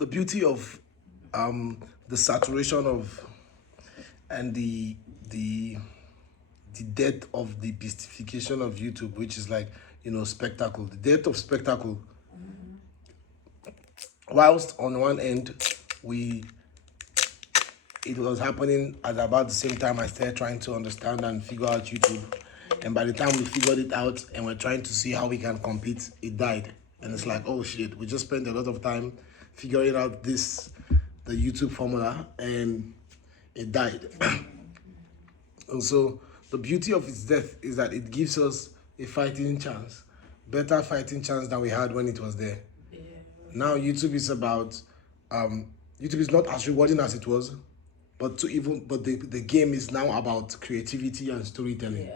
the beauty of the saturation of and the death of the beastification of YouTube, which is like, spectacle. The death of spectacle. Whilst on one end, it was happening at about the same time I started trying to understand and figure out YouTube. And by the time we figured it out and we're trying to see how we can compete, it died. And it's like, oh shit, we just spent a lot of time figuring out the YouTube formula, and it died. And so the beauty of its death is that it gives us a fighting chance, better fighting chance than we had when it was there. Yeah. Now YouTube is about, YouTube is not as rewarding as it was, but the game is now about creativity and storytelling,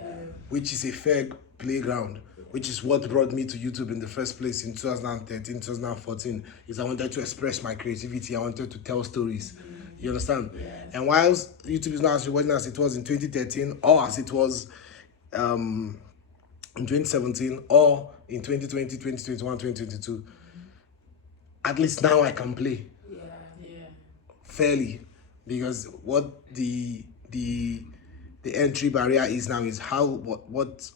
which is a fair playground, which is what brought me to YouTube in the first place in 2013, 2014, is I wanted to express my creativity. I wanted to tell stories. You understand? Yes. And whilst YouTube is not as rewarding as it was in 2013 or as it was in 2017 or in 2020, 2021, 2022, at least now I can play fairly, because what the entry barrier is now is what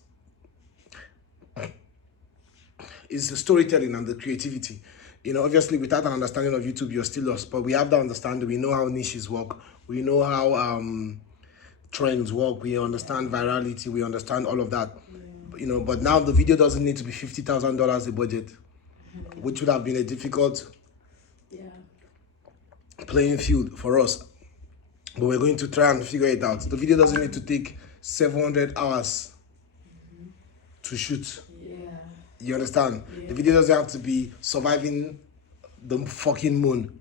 is the storytelling and the creativity. Obviously without an understanding of YouTube, you're still lost, but we have that understanding. We know how niches work. We know how trends work. We understand virality. We understand all of that. But now the video doesn't need to be $50,000 a budget, which would have been a difficult playing field for us. But we're going to try and figure it out. The video doesn't need to take 700 hours to shoot. You understand? The video doesn't have to be surviving the fucking moon.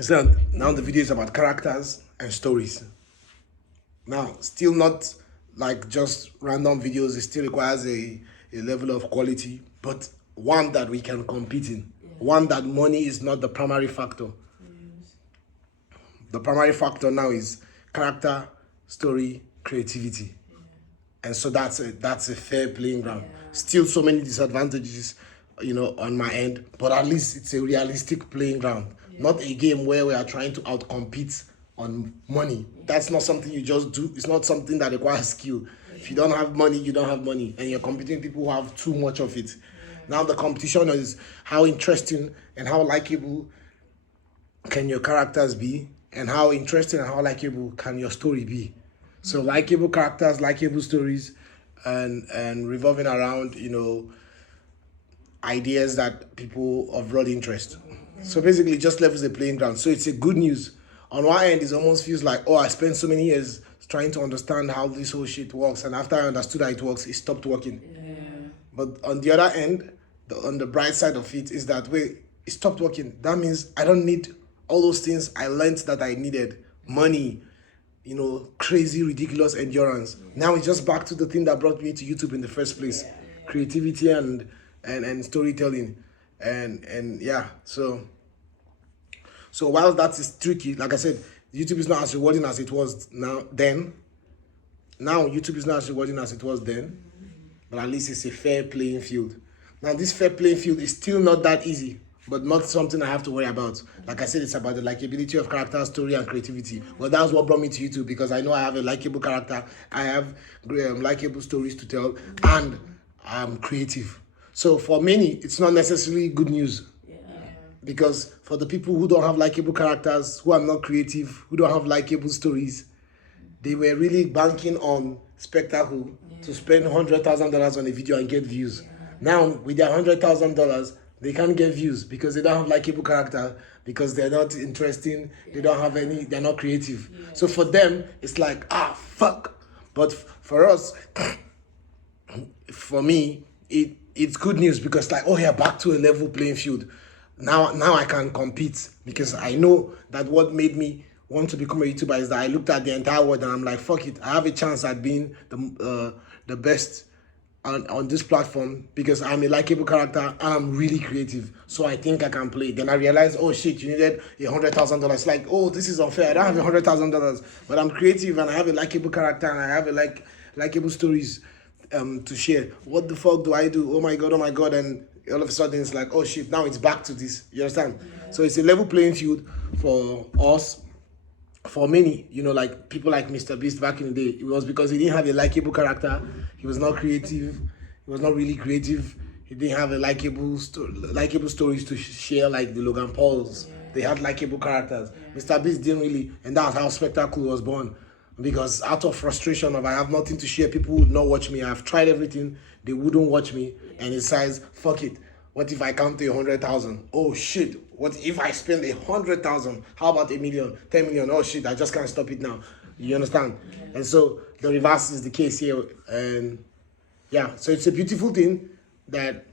So now the video is about characters and stories. Now, still not like just random videos. It still requires a level of quality, but one that we can compete in. One that money is not the primary factor. The primary factor now is character, story, creativity. And so that's a fair playing ground. Still so many disadvantages, on my end, but at least it's a realistic playing ground. Not a game where we are trying to outcompete on money. That's not something you just do. It's not something that requires skill. If you don't have money, you don't have money. And you're competing with people who have too much of it. Now the competition is how interesting and how likable can your characters be, and how interesting and how likable can your story be. So likable characters, likable stories, and revolving around, ideas that people of broad interest. So basically just levels the playing ground. So it's a good news. On one end, it almost feels like, I spent so many years trying to understand how this whole shit works. And after I understood how it works, it stopped working. But on the other end, on the bright side of it is that, wait, it stopped working. That means I don't need all those things I learned that I needed. Money, crazy, ridiculous endurance. Now it's just back to the thing that brought me to YouTube in the first place. Creativity and storytelling. And so while that is tricky, like I said, YouTube is not as rewarding as it was then. Now YouTube is not as rewarding as it was then, but at least it's a fair playing field. Now this fair playing field is still not that easy, but not something I have to worry about. Like I said, it's about the likability of character, story, and creativity. Well, that's what brought me to YouTube, because I know I have a likable character, I have likable stories to tell, and I'm creative. So for many, it's not necessarily good news. Because for the people who don't have likable characters, who are not creative, who don't have likable stories, they were really banking on spectacle to spend $100,000 on a video and get views. Now, with their $100,000, they can't get views because they don't have likable character, because they're not interesting, they don't have any, they're not creative. So for them, it's like, fuck. But for us, for me, it's good news, because back to a level playing field. Now I can compete, because I know that what made me want to become a YouTuber is that I looked at the entire world and I'm like, fuck it, I have a chance at being the best on this platform, because I'm a likable character and I'm really creative. So I think I can play. Then I realized, oh shit, you needed $100,000. It's like, oh, this is unfair. I don't have $100,000, but I'm creative and I have a likable character and I have a likable stories to share. What the fuck do I do? Oh my god, and all of a sudden it's like, oh shit, now it's back to this. You understand? So it's a level playing field for us, for many, like people like Mr. Beast back in the day. It was because he didn't have a likable character. He was not creative. He was not really creative. He didn't have a likable stories to share like the Logan Pauls. They had likable characters. Mr. Beast didn't really, and that's how Spectacle was born. Because out of frustration of I have nothing to share, people would not watch me. I've tried everything, they wouldn't watch me. And he says, fuck it. What if I count to 100,000? Oh shit. What if I spend 100,000? How about 1 million, 10 million? Oh shit, I just can't stop it now. You understand? And so the reverse is the case here. And yeah, so it's a beautiful thing that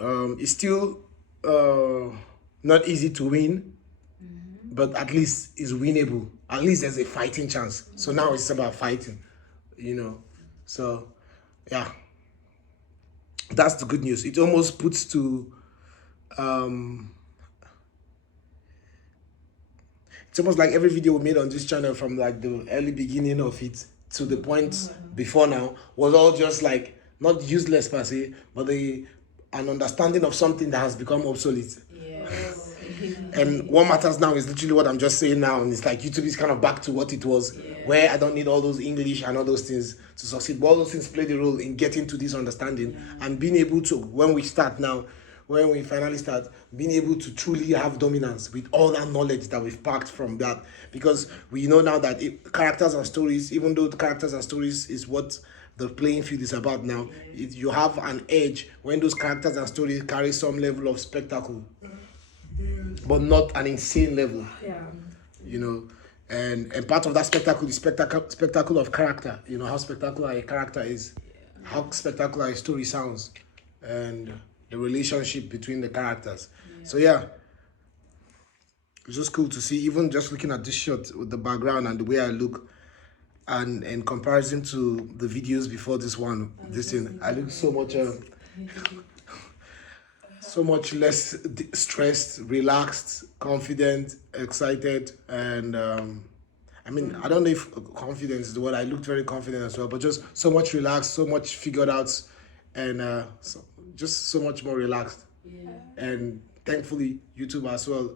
it's still not easy to win, but at least it's winnable. At least there's a fighting chance. So now it's about fighting, So yeah, that's the good news. It almost puts to it's almost like every video we made on this channel from like the early beginning of it to the point before now was all just like not useless per se, but an understanding of something that has become obsolete. Yes. And what matters now is literally what I'm just saying now, and it's like YouTube is kind of back to what it was, where I don't need all those English and all those things to succeed. But all those things play the role in getting to this understanding and being able to, when we finally start, being able to truly have dominance with all that knowledge that we've packed from that. Because we know now that characters and stories, even though the characters and stories is what the playing field is about now, you have an edge when those characters and stories carry some level of spectacle, but not an insane level. And part of that spectacle is spectacle of character. How spectacular a character is, how spectacular a story sounds, and the relationship between the characters. So yeah, it's just cool to see, even just looking at this shot with the background and the way I look, and in comparison to the videos before this thing, I look so much less stressed, relaxed, confident, excited, and I don't know if confidence is the word. I looked very confident as well, but just so much relaxed, so much figured out, and just so much more relaxed. And thankfully, YouTube as well.